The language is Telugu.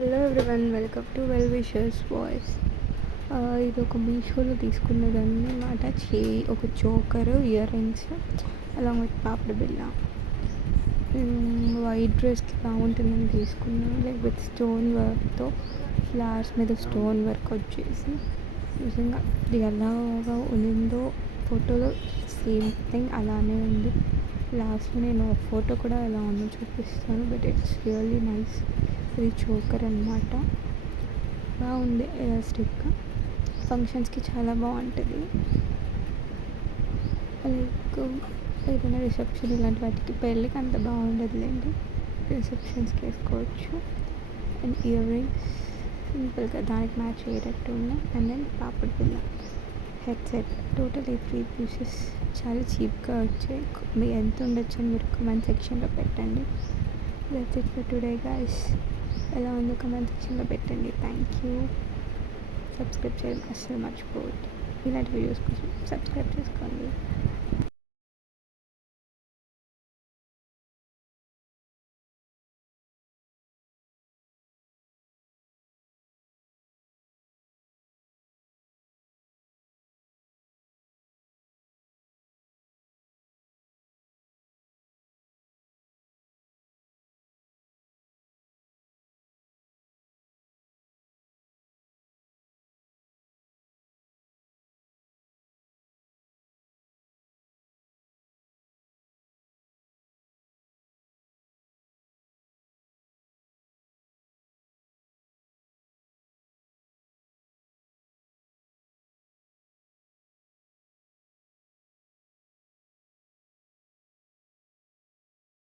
Hello everyone, welcome to well wishers voice. ఇది ఒక మీషోలో తీసుకున్నదాన్ని అన్నమాట. ఒక choker, earrings along with పాపడ బిళ్ళ. వైట్ డ్రెస్కి బాగుంటుందని తీసుకున్నాను. లైక్ విత్ స్టోన్ వర్క్తో, ఫ్లవర్స్ మీద స్టోన్ వర్క్ వచ్చేసి నిజంగా ఇది ఎలాగా ఉందో ఫోటోలో సేమ్ థింగ్ అలానే ఉంది. లాస్ట్లో నేను ఫోటో కూడా ఎలా ఉందో చూపిస్తాను, బట్ ఇట్స్ రియల్లీ నైస్. ఇది చోకర్ అన్నమాట. బాగుంది, ఎలాస్టిక్, ఫంక్షన్స్కి చాలా బాగుంటుంది. లైక్ ఏదైనా రిసెప్షన్ ఇలాంటి వాటికి, పెళ్ళికి అంత బాగుండదులేండి, రిసెప్షన్స్కి వేసుకోవచ్చు. అండ్ ఇయర్ రింగ్స్ సింపుల్గా దానికి మ్యాచ్ అయ్యేటట్టు ఉన్నాయి. అండ్ దెన్ పాపడ్ బిళ్ళ హెడ్సెట్, టోటల్ 3 పీసెస్ చాలా చీప్గా వచ్చాయి. మీకు ఎంత ఉండొచ్చు అని మీరు కమెంట్ సెక్షన్లో పెట్టండి. That's it for today guys. ఎలా ఉందో కమెంట్ సెక్షన్లో పెట్టండి. Thank you. సబ్స్క్రైబ్ చేయడం అస్సలు మర్చిపోవద్దు. ఇలాంటి వీడియోస్ కోసం సబ్స్క్రైబ్ చేసుకోండి.